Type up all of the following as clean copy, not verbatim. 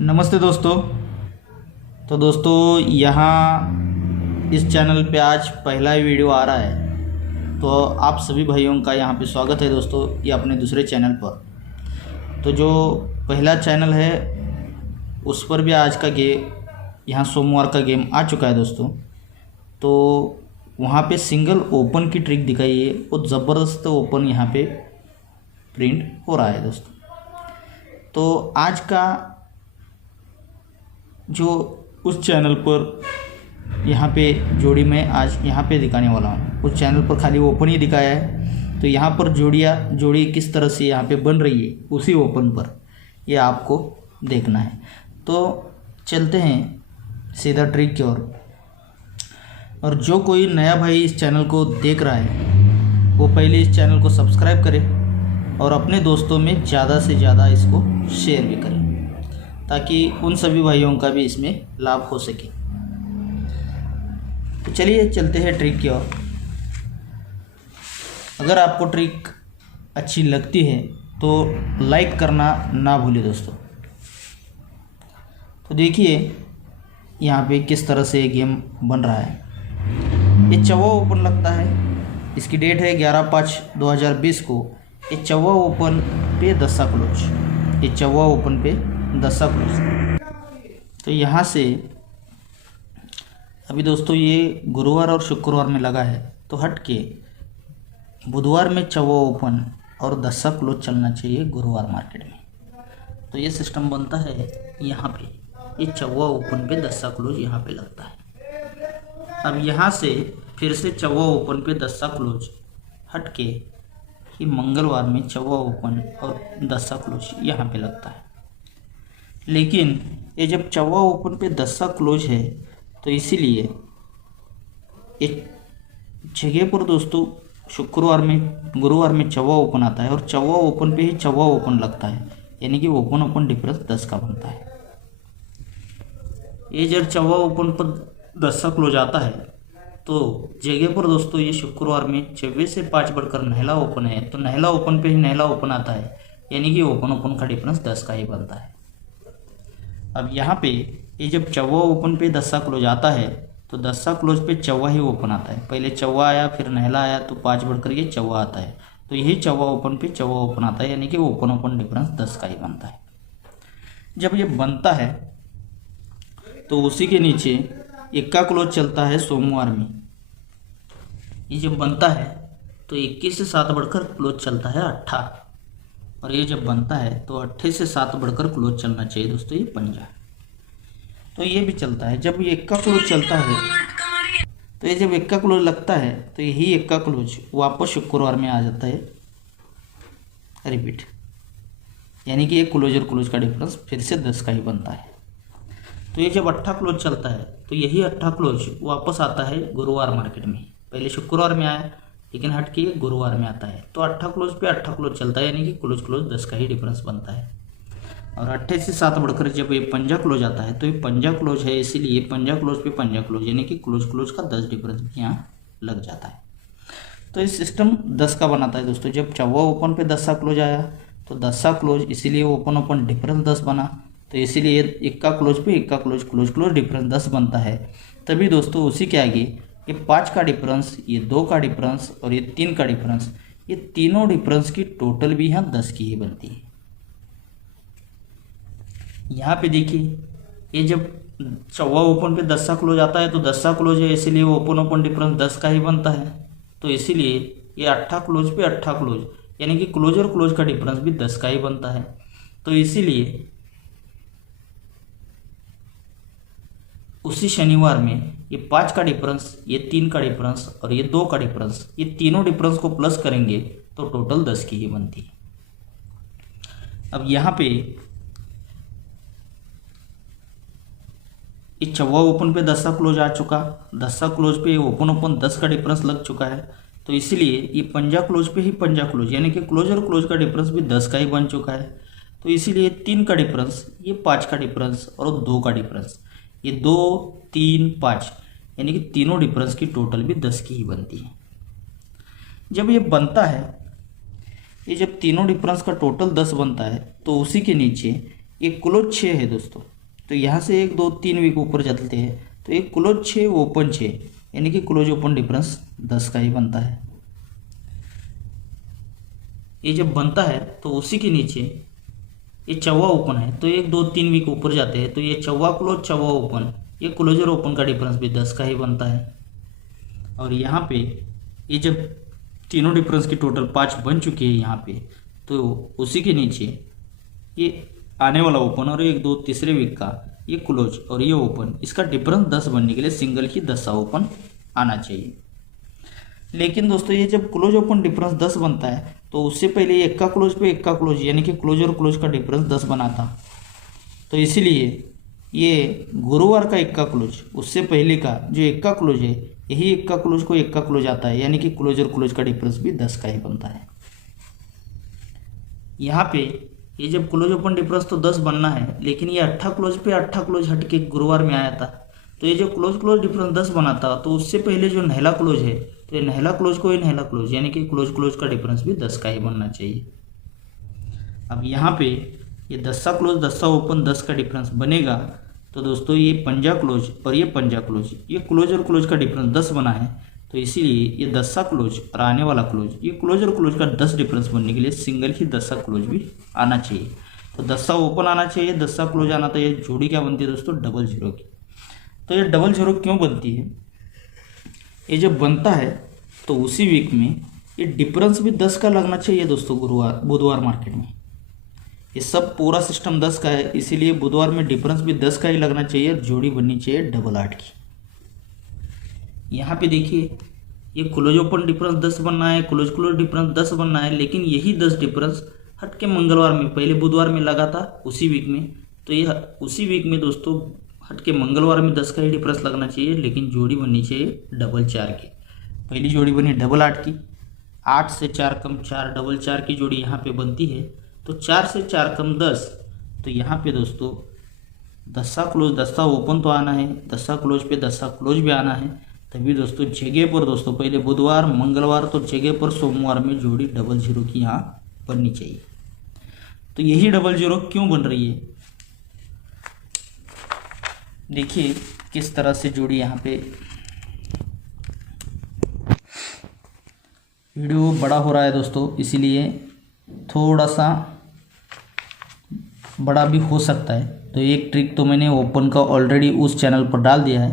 नमस्ते दोस्तों। तो दोस्तों यहाँ इस चैनल पे आज पहला ही वीडियो आ रहा है, तो आप सभी भाइयों का यहाँ पे स्वागत है दोस्तों, ये अपने दूसरे चैनल पर। तो जो पहला चैनल है उस पर भी आज का यहाँ सोमवार का गेम आ चुका है दोस्तों। तो वहाँ पे सिंगल ओपन की ट्रिक दिखाई है, वो ज़बरदस्त ओपन यहाँ पे प्रिंट हो रहा है दोस्तों। तो आज का जो उस चैनल पर यहाँ पे जोड़ी मैं आज यहाँ पे दिखाने वाला हूँ। उस चैनल पर खाली ओपन ही दिखाया है, तो यहाँ पर जोड़ी किस तरह से यहाँ पे बन रही है उसी ओपन पर ये आपको देखना है। तो चलते हैं सीधा ट्रिक की ओर। और जो कोई नया भाई इस चैनल को देख रहा है वो पहले इस चैनल को सब्सक्राइब करे और अपने दोस्तों में ज़्यादा से ज़्यादा इसको शेयर भी करें, ताकि उन सभी भाइयों का भी इसमें लाभ हो सके। तो चलिए चलते हैं ट्रिक की ओर। अगर आपको ट्रिक अच्छी लगती है तो लाइक करना ना भूलिए दोस्तों। तो देखिए यहाँ पे किस तरह से गेम बन रहा है। ये चौवा ओपन लगता है, इसकी डेट है 11/5/2020 को। ये चौवा ओपन पे 10 क्लोज, ये चौवा ओपन पे 10 क्लोज। तो यहाँ से अभी दोस्तों ये गुरुवार और शुक्रवार में लगा है, तो हट के बुधवार में चौवा ओपन और 10 क्लोज चलना चाहिए गुरुवार मार्केट में। तो ये सिस्टम बनता है यहाँ पे, ये चौवा ओपन पे 10 क्लोज यहाँ पे लगता है। अब यहाँ से फिर से चौवा ओपन पे 10 क्लोज हट के कि मंगलवार में चौवा ओपन और 10 क्लोज यहाँ पे लगता है। लेकिन ये जब चौवा ओपन पे 10 क्लोज है तो इसीलिए एक जगह पर दोस्तों शुक्रवार में गुरुवार में चौवा ओपन आता है और चौवा ओपन पे ही चौवा ओपन लगता है, यानी कि ओपन डिफरेंस 10 का बनता है। ये जब चौवा ओपन पर 10 क्लोज आता है तो जगह पर दोस्तों ये शुक्रवार में 26 से 5 बढ़कर नहला ओपन है, तो नहला ओपन पे ही नहला ओपन आता है, यानी कि ओपन का डिफरेंस 10 का ही बनता है। अब यहाँ पे ये जब चौवा ओपन पे 10 क्लोज आता है तो 10 क्लोज पे चौवा ही ओपन आता है। पहले चौवा आया, फिर नहला आया, तो 5 बढ़कर ये चौवा आता है, तो यही चौवा ओपन पे चौवा ओपन आता है, यानी कि ओपन डिफरेंस 10 का ही बनता है। जब ये बनता है तो उसी के नीचे इक्का क्लोज चलता है सोमवार में। ये जब बनता है तो 21 से 7 बढ़कर क्लोज चलता है 8, और ये जब बनता है तो 8 से 7 बढ़कर क्लोज चलना चाहिए दोस्तों, ये 15। तो ये भी चलता है। जब ये इक्का क्लोज चलता है तो ये जब इक्का क्लोज लगता है तो यही इक्का क्लोज वापस शुक्रवार में आ जाता है रिपीट, यानी कि एक क्लोज का डिफरेंस फिर से 10 का ही बनता है। तो ये जब 8 क्लोज चलता है तो यही 8 क्लोज वापस आता है गुरुवार मार्केट में। पहले शुक्रवार में आया लेकिन हट के गुरुवार में आता है, तो 8 क्लोज पे 8 क्लोज चलता है, यानी कि क्लोज 10 का ही डिफरेंस बनता है। और 8 से 7 बढ़कर जब ये 15 क्लोज आता है तो ये 15 क्लोज है, इसीलिए 15 क्लोज पे 15 क्लोज, यानी कि क्लोज का 10 डिफरेंस भी यहाँ लग जाता है। तो इस सिस्टम 10 का बनाता है दोस्तों। जब चौवा ओपन पे 10 क्लोज आया तो 10 क्लोज, इसीलिए ओपन डिफरेंस 10 बना, तो इसीलिए इक्का क्लोज पे इक्का क्लोज डिफरेंस 10 बनता है। तभी दोस्तों उसी के आगे ये 5 का डिफरेंस, ये 2 का डिफरेंस और ये 3 का डिफरेंस, ये तीनों डिफरेंस की टोटल भी यहाँ 10 की ही बनती है। यहाँ पे देखिए ये जब चौवा ओपन पे 10 क्लोज आता है तो 10 क्लोज है, इसीलिए ओपन डिफरेंस 10 का ही बनता है। तो इसीलिए ये 8 क्लोज पे 8 क्लोज, यानी कि क्लोज का डिफरेंस भी 10 का ही बनता है। तो इसीलिए उसी शनिवार में ये 5 का डिफरेंस, ये 3 का डिफरेंस और ये 2 का डिफरेंस, ये तीनों डिफरेंस को प्लस करेंगे तो टोटल 10 की ही बनती है। अब यहाँ पे ये चौवा ओपन पे 10 क्लोज आ चुका, 10 क्लोज पे ओपन 10 का डिफरेंस लग चुका है, तो इसलिए ये 15 क्लोज पे ही 15 क्लोज, यानी कि क्लोज का डिफरेंस भी 10 का ही बन चुका है। तो इसीलिए 3 का डिफरेंस, ये 5 का डिफरेंस और 2 का डिफरेंस, ये 2 3 5, यानी कि तीनों डिफरेंस की टोटल भी 10 की ही बनती है। जब ये बनता है, ये जब तीनों डिफरेंस का टोटल 10 बनता है तो उसी के नीचे ये क्लोज 6 है दोस्तों, तो यहाँ से 1 2 3 वीक ऊपर चलते हैं तो ये क्लोज 6 ओपन 6 यानी कि क्लोज ओपन डिफरेंस 10 का ही बनता है। ये जब बनता है तो उसी के नीचे ये चौवा ओपन है तो 1 2 3 वीक ऊपर जाते हैं तो ये चौवा क्लोज चौवा ओपन, ये क्लोजर ओपन का डिफरेंस भी 10 का ही बनता है। और यहाँ पे ये जब तीनों डिफरेंस की टोटल 5 बन चुकी है यहाँ पे, तो उसी के नीचे ये आने वाला ओपन और 1 2 तीसरे वीक का ये क्लोज और ये ओपन, इसका डिफरेंस 10 बनने के लिए सिंगल ही 10 ओपन आना चाहिए। लेकिन दोस्तों ये जब क्लोज ओपन डिफरेंस 10 बनता है तो उससे पहले ये एक्का क्लोज पे एक्का क्लोज यानी कि क्लोज और क्लोज का डिफरेंस 10 बना था, तो इसीलिए ये गुरुवार का एक्का क्लोज उससे पहले का जो एक्का क्लोज है यही एक्का क्लोज को एक्का क्लोज आता है यानी कि क्लोज और क्लोज का डिफरेंस भी 10 का ही बनता है। यहाँ पे ये जब क्लोज ओपन डिफरेंस तो 10 बनना है, लेकिन ये 8 क्लोज पे 8 क्लोज हट के गुरुवार में आया था, तो ये जो क्लोज क्लोज डिफरेंस 10 बना था तो उससे पहले जो नहला क्लोज है तो ये नहला क्लोज को ये नहला क्लोज यानी कि क्लोज क्लोज का डिफरेंस भी 10 का ही बनना चाहिए। अब यहाँ पे ये 10 क्लोज 10 ओपन 10 का डिफरेंस बनेगा तो दोस्तों ये पंजा क्लोज और ये पंजा क्लोज, ये क्लोज और क्लोज का डिफरेंस 10 बना है, तो इसीलिए ये 10 क्लोज और आने वाला क्लोज ये क्लोज और क्लोज का 10 डिफरेंस बनने के लिए सिंगल ही 10 क्लोज भी आना चाहिए। तो 10 ओपन आना चाहिए, 10 क्लोज आना चाहिए। जोड़ी क्या बनती है दोस्तों? डबल जीरो की। तो ये डबल जीरो क्यों बनती है? ये जब बनता है तो उसी वीक में ये डिफरेंस भी 10 का लगना चाहिए दोस्तों। बुधवार मार्केट में ये सब पूरा सिस्टम 10 का है, इसीलिए बुधवार में डिफरेंस भी 10 का ही लगना चाहिए और जोड़ी बननी चाहिए डबल 8 की। यहाँ पे देखिए ये क्लोज ओपन डिफरेंस 10 बनना है, क्लोज क्लोज डिफरेंस 10 बनना है, लेकिन यही 10 डिफरेंस हट के मंगलवार में, पहले बुधवार में लगा था उसी वीक में, तो ये उसी वीक में दोस्तों हट के मंगलवार में 10 का ही डिफरेंस लगना चाहिए, लेकिन जोड़ी बननी चाहिए डबल 4 की। पहली जोड़ी बनी डबल 8 की, 8 से 4 कम 4 डबल 4 की जोड़ी यहाँ पे बनती है, तो 4 से 4 कम 10, तो यहाँ पे दोस्तों 10 क्लोज 10 ओपन तो आना है, 10 क्लोज पे 10 क्लोज भी आना है, तभी दोस्तों जगह पर दोस्तों पहले बुधवार मंगलवार तो जगह पर सोमवार में जोड़ी डबल जीरो की यहाँ बननी चाहिए। तो यही डबल जीरो क्यों बन रही है, देखिए किस तरह से जोड़ी यहाँ पे। वीडियो बड़ा हो रहा है दोस्तों, इसीलिए थोड़ा सा बड़ा भी हो सकता है। तो एक ट्रिक तो मैंने ओपन का ऑलरेडी उस चैनल पर डाल दिया है,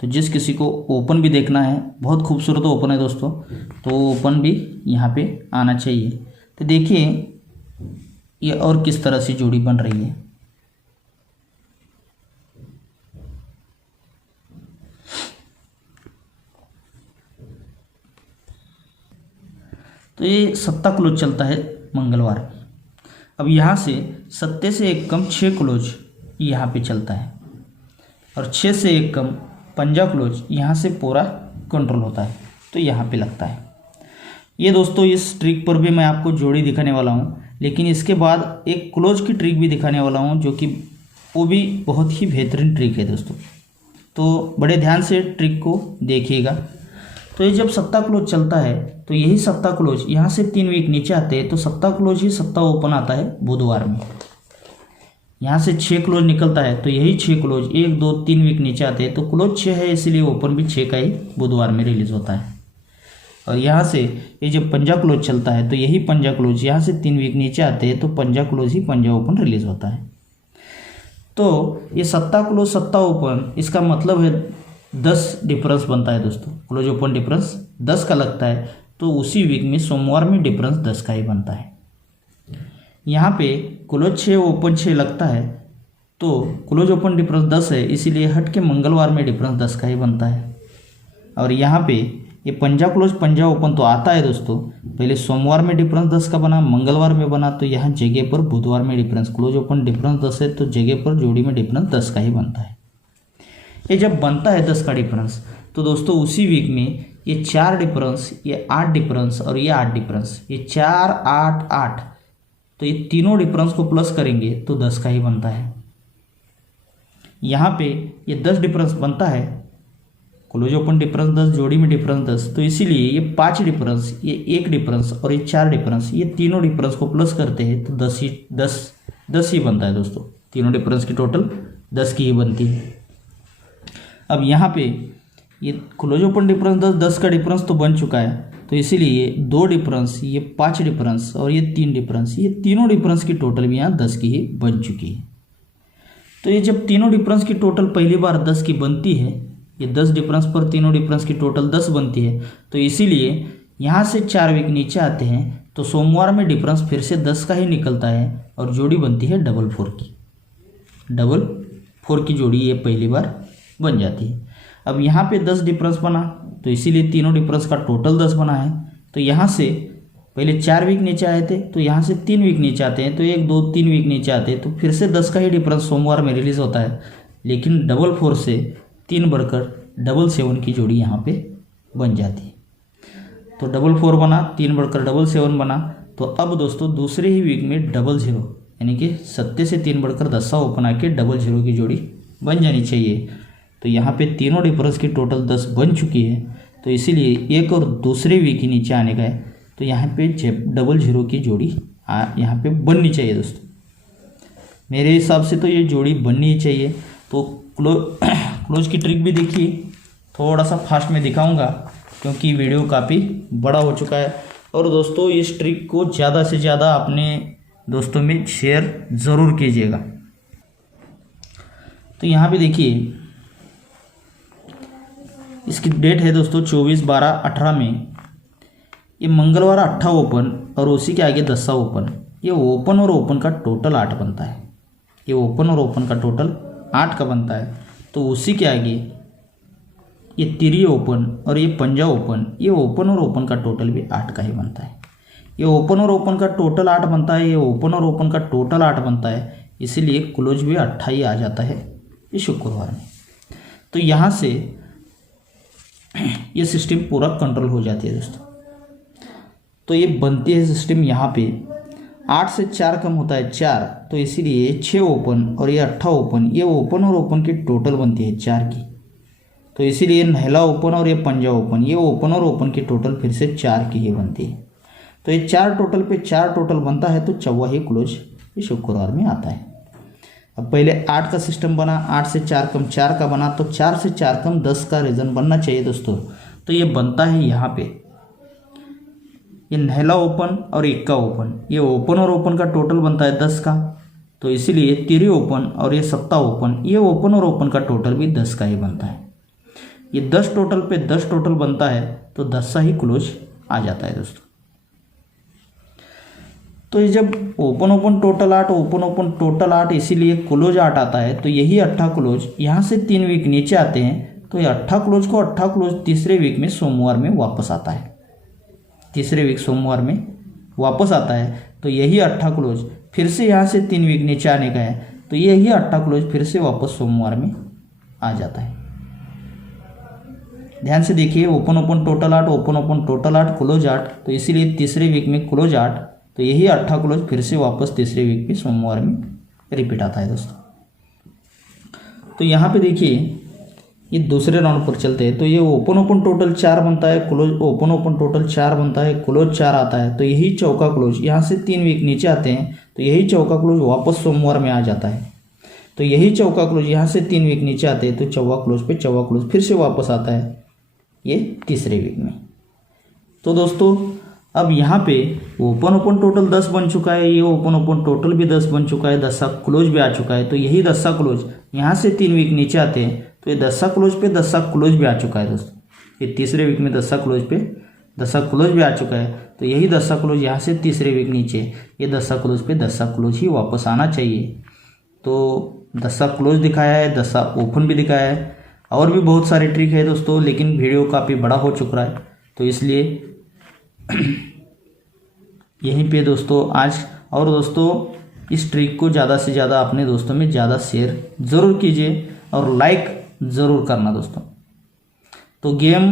तो जिस किसी को ओपन भी देखना है, बहुत खूबसूरत ओपन है दोस्तों, तो ओपन भी यहाँ पे आना चाहिए। तो देखिए ये और किस तरह से जोड़ी बन रही है। तो ये 7 क्लोज चलता है मंगलवार। अब यहाँ से 7 से 1 कम 6 क्लोज यहाँ पे चलता है, और 6 से 1 कम पंजा क्लोज यहाँ से पूरा कंट्रोल होता है, तो यहाँ पे लगता है। ये दोस्तों इस ट्रिक पर भी मैं आपको जोड़ी दिखाने वाला हूँ, लेकिन इसके बाद एक क्लोज की ट्रिक भी दिखाने वाला हूँ, जो कि वो भी बहुत ही बेहतरीन ट्रिक है दोस्तों। तो बड़े ध्यान से ट्रिक को देखिएगा। तो ये जब 7 क्लोज चलता है तो यही 7 क्लोज यहाँ से 3 वीक नीचे आते हैं, तो 7 क्लोज ही 7 ओपन आता है बुधवार में। यहाँ से 6 क्लोज निकलता है तो यही 6 क्लोज 1 2 3 वीक नीचे आते हैं, तो क्लोज 6 है इसलिए ओपन भी 6 का ही बुधवार में रिलीज होता है। और यहाँ से ये जब पंजा क्लोज चलता है तो यही पंजा क्लोज यहाँ से 3 वीक नीचे आते हैं, तो पंजा क्लोज ही पंजा ओपन रिलीज होता है। तो ये 7 क्लोज 7 ओपन, इसका मतलब है 10 डिफरेंस बनता है दोस्तों। क्लोज ओपन डिफरेंस 10 का लगता है, तो उसी वीक में सोमवार में डिफरेंस 10 का ही बनता है। यहाँ पे क्लोज 6 ओपन 6 लगता है, तो क्लोज ओपन डिफरेंस 10 है, इसीलिए हट के मंगलवार में डिफरेंस 10 का ही बनता है। और यहाँ पे ये पंजा क्लोज पंजा ओपन तो आता है दोस्तों, पहले सोमवार में डिफरेंस 10 का बना, मंगलवार में बना, तो यहाँ जगह पर बुधवार में डिफरेंस क्लोज ओपन डिफरेंस 10 है, तो जगह पर जोड़ी में डिफरेंस 10 का ही बनता है। ये जब बनता है 10 का डिफरेंस, तो दोस्तों उसी वीक में ये 4 डिफरेंस, ये 8 डिफरेंस और ये 8 डिफरेंस, ये 4 8 8, तो ये तीनों डिफरेंस को प्लस करेंगे तो 10 का ही बनता है। यहाँ पे ये 10 डिफरेंस बनता है, क्लोज ओपन डिफरेंस 10 जोड़ी में डिफरेंस 10, तो इसीलिए ये 5 डिफरेंस, ये 1 डिफरेंस और ये 4 डिफरेंस, ये तीनों डिफरेंस को प्लस करते हैं तो 10 10 ही बनता है दोस्तों, तीनों डिफरेंस की टोटल 10 की ही बनती है। अब यहाँ पे ये क्लोज ओपन डिफरेंस 10 का डिफरेंस तो बन चुका है, तो इसीलिए ये 2 डिफरेंस, ये 5 डिफरेंस और ये 3 डिफरेंस, ये तीनों डिफरेंस की टोटल भी यहाँ 10 की ही बन चुकी है। तो ये जब तीनों डिफरेंस की टोटल पहली बार 10 की बनती है, ये 10 डिफरेंस पर तीनों डिफरेंस की टोटल 10 बनती है, तो इसीलिए यहाँ से 4 वीक नीचे आते हैं तो सोमवार में डिफरेंस फिर से 10 का ही निकलता है और जोड़ी बनती है 4 की। 4 की जोड़ी ये पहली बार बन जाती है। अब यहाँ पे 10 डिफरेंस बना, तो इसीलिए तीनों डिफरेंस का टोटल 10 बना है। तो यहाँ से पहले 4 वीक नीचे आए थे, तो यहाँ से 3 वीक नीचे आते हैं, तो 1 2 3 वीक नीचे आते हैं, तो फिर से 10 का ही डिफरेंस सोमवार में रिलीज़ होता है। लेकिन 4 से 3 बढ़कर 7 की जोड़ी यहाँ पे बन जाती है। तो 4 बना, 3 बढ़कर 7 बना। तो अब दोस्तों दूसरे ही वीक में 00 यानी कि 7 से 3 बढ़कर 10 ओपन आके 00 की जोड़ी बन जानी चाहिए। तो यहाँ पे तीनों डिफरेंस की टोटल 10 बन चुकी है, तो इसीलिए एक और दूसरे वीक ही नीचे आने का है, तो यहाँ पे 00 की जोड़ी यहाँ पे बननी चाहिए दोस्तों। मेरे हिसाब से तो ये जोड़ी बननी ही चाहिए। तो क्लोज की ट्रिक भी देखिए, थोड़ा सा फास्ट में दिखाऊंगा क्योंकि वीडियो काफ़ी बड़ा हो चुका है। और दोस्तों इस ट्रिक को ज़्यादा से ज़्यादा अपने दोस्तों में शेयर ज़रूर कीजिएगा। तो यहाँ पे देखिए इसकी डेट है दोस्तों 24/12/18 में। ये मंगलवार 8 ओपन और उसी के आगे 10 ओपन। ये ओपन और ओपन का टोटल 8 बनता है। ये ओपन और ओपन का टोटल 8 का बनता है। तो उसी के आगे ये तिरी ओपन और ये पंजा ओपन, ये ओपन और ओपन का टोटल भी 8 का ही बनता है। ये ओपन और ओपन का टोटल 8 बनता है, ये ओपन और ओपन का टोटल 8 बनता है, इसीलिए क्लोज भी 8 ही आ जाता है ये शुक्रवार में। तो यहाँ से ये सिस्टम पूरा कंट्रोल हो जाती है दोस्तों। तो ये बनती है सिस्टम यहाँ पे 8 से 4 कम होता है 4, तो इसीलिए 6 ओपन और ये 8 ओपन, ये ओपन और ओपन की टोटल बनती है 4 की। तो इसीलिए नहला ओपन और ये पंजा ओपन, ये ओपन और ओपन की टोटल फिर से 4 की ही बनती है। तो ये 4 टोटल पे 4 टोटल बनता है, तो 4वां ही क्लोज ये शुक्रवार में आता है। अब पहले 8 का सिस्टम बना, 8 से 4 कम 4 का बना, तो 4 से 4 कम 10 का रीजन बनना चाहिए दोस्तों। तो ये बनता है यहाँ पे ये नहला ओपन और इक्का ओपन, ये ओपन और ओपन का टोटल बनता है 10 का। तो इसीलिए तिरी ओपन और ये 7 ओपन, ये ओपन और ओपन का टोटल भी 10 का ही बनता है। ये 10 टोटल पे 10 टोटल बनता है, तो 10 ही क्लोज आ जाता है दोस्तों। तो ये जब open open total 8, open open total 8, इसीलिए क्लोज 8 आता है। तो यही 8 क्लोज यहाँ से 3 वीक नीचे आते हैं, तो ये 8 क्लोज को 8 क्लोज तीसरे वीक में सोमवार में वापस आता है। तीसरे वीक सोमवार में वापस आता है, तो यही 8 क्लोज फिर से यहाँ से 3 वीक नीचे आने का है, तो यही 8 क्लोज फिर से वापस सोमवार में आ जाता है। ध्यान से देखिए, open open total 8, open open total 8, close 8, तो इसीलिए तीसरे वीक में क्लोज 8, तो यही 8 क्लोज फिर से वापस तीसरे वीक में सोमवार में रिपीट आता है दोस्तों। तो यहाँ पे देखिए ये दूसरे राउंड पर चलते हैं, तो ये ओपन ओपन टोटल 4 बनता है, क्लोज ओपन ओपन टोटल 4 बनता है, क्लोज 4 आता है, तो यही चौका क्लोज यहाँ से 3 वीक नीचे आते हैं, तो यही चौका क्लोज वापस सोमवार में आ जाता है। तो यही चौका क्लोज यहाँ से 3 वीक नीचे आते हैं, तो चौवा क्लोज पे चौवा क्लोज फिर से वापस आता है ये तीसरे वीक में। तो दोस्तों अब यहाँ पे ओपन ओपन टोटल 10 बन चुका है, ये ओपन ओपन टोटल भी 10 बन चुका है, 10 क्लोज भी आ चुका है। तो यही 10 क्लोज यहाँ से 3 वीक नीचे आते हैं, तो ये 10 क्लोज पे 10 क्लोज भी आ चुका है दोस्तों। ये तीसरे वीक में 10 क्लोज पे 10 क्लोज भी आ चुका है, तो यही 10 क्लोज यहाँ से तीसरे वीक नीचे ये 10 क्लोज पे 10 क्लोज ही वापस आना चाहिए। तो 10 क्लोज दिखाया है, 10 ओपन भी दिखाया है, और भी बहुत सारे ट्रिक है दोस्तों, लेकिन वीडियो काफ़ी बड़ा हो चुका है, तो इसलिए यहीं पे दोस्तों आज। और दोस्तों इस ट्रिक को ज़्यादा से ज़्यादा अपने दोस्तों में ज़्यादा शेयर ज़रूर कीजिए और लाइक ज़रूर करना दोस्तों। तो गेम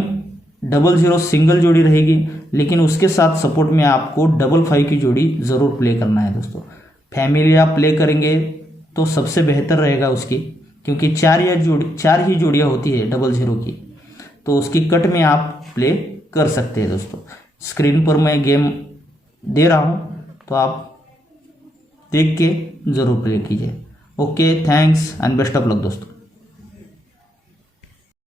00 सिंगल जोड़ी रहेगी, लेकिन उसके साथ सपोर्ट में आपको 55 की जोड़ी ज़रूर प्ले करना है दोस्तों। फैमिली आप प्ले करेंगे तो सबसे बेहतर रहेगा उसकी, क्योंकि 4 ही जोड़ियाँ होती है 00 की, तो उसकी कट में आप प्ले कर सकते हैं दोस्तों। स्क्रीन पर मैं गेम दे रहा हूँ, तो आप देख के ज़रूर प्ले कीजिए। Okay, thanks and best of luck दोस्तों।